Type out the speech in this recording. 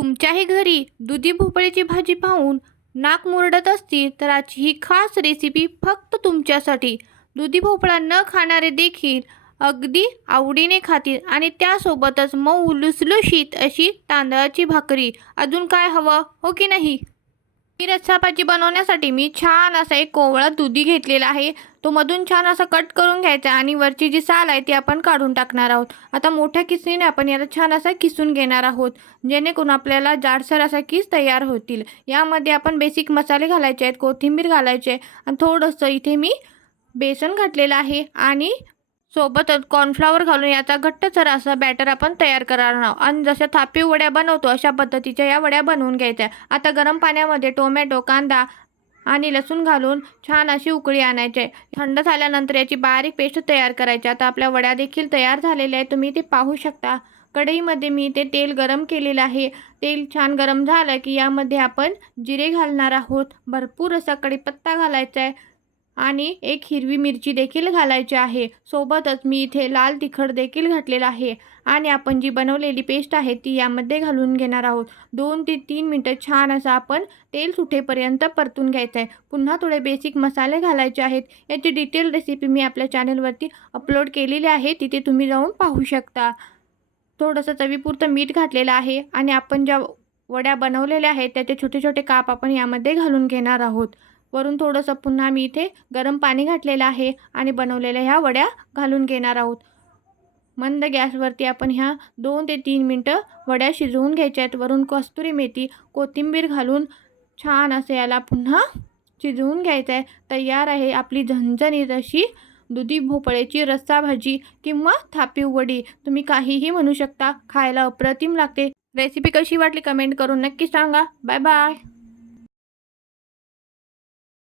तुमच्याही घरी दुधी भोपळ्याची भाजी पाहून नाक मुरडत असतील तर आजची ही खास रेसिपी फक्त तुमच्यासाठी. दुधी भोपळा न खाणारे देखील अगदी आवडीने खातील आणि त्यासोबतच मऊ लुसलुशीत अशी तांदळाची भाकरी. अजून काय हवं, हो की नाही? ही रस्सा भाजी बनवण्यासाठी मी छान असा एक कोवळा दुधी घेतलेला आहे. तो मधून छान असा कट करून घ्यायचा आणि वरची जी साल आहे ती आपण काढून टाकणार आहोत. आता मोठ्या किसणीने आपण याला छान असा किसून घेणार आहोत, जेणेकरून आपल्याला जाडसर असा किस तयार होतील. यामध्ये आपण बेसिक मसाले घालायचे आहेत, कोथिंबीर घालायचे आणि थोडंसं इथे मी बेसन घातलेलं आहे आणि सोबतच कॉर्नफ्लॉवर घालून याचा घट्टसर असा बॅटर आपण तयार करणार आहोत. आणि जशा थापीव वड्या बनवतो अशा पद्धतीच्या या वड्या बनवून घ्यायच्या. आता गरम पाण्यामध्ये टोमॅटो, कांदा आणि लसूण घालून छान अशी उकळी आणायची. थंड झाल्यानंतर याची बारीक पेस्ट तयार करायची. आता आपल्या वड्या देखील तयार झालेल्या आहेत, तुम्ही ते पाहू शकता. कढईमध्ये मी ते तेल गरम केलेलं आहे. तेल छान गरम झालं की यामध्ये आपण जिरे घालणार आहोत. भरपूर असा कढीपत्ता घालायचा आहे आणि एक हिरवी मिरची देखील घालायची आहे. सोबतच मी इथे लाल तिखट देखील घातलेलं आहे आणि आपण जी बनवलेली पेस्ट आहे ती यामध्ये घालून घेणार आहोत. 2 ते 3 मिनटं छान असं आपण तेल सुटेपर्यंत परतून घ्यायचं आहे. पुन्हा थोडे बेसिक मसाले घालायचे आहेत. याची डिटेल रेसिपी मी आपल्या चॅनलवरती अपलोड केलेली आहे, तिथे तुम्ही जाऊन पाहू शकता. थोडंसं चवीपुरतं मीठ घातलेलं आहे आणि आपण ज्या वड्या बनवलेल्या आहेत त्याचे छोटे छोटे काप आपण यामध्ये घालून घेणार आहोत. वरून थोडंसं पुन्हा मी इथे गरम पाणी घातलेलं आहे आणि बनवलेल्या ह्या वड्या घालून घेणार आहोत. मंद गॅसवरती आपण ह्या 2 ते 3 मिनटं वड्या शिजवून घ्यायच्या आहेत. वरून कस्तुरी मेथी, कोथिंबीर घालून छान असं याला पुन्हा शिजवून घ्यायचं आहे. तयार आहे आपली झणझणीत अशी दुधी भोपळ्याची रस्सा भाजी किंवा थापीव वडी, तुम्ही काहीही म्हणू शकता. खायला अप्रतिम लागते. रेसिपी कशी वाटली कमेंट करून नक्की सांगा. Bye bye.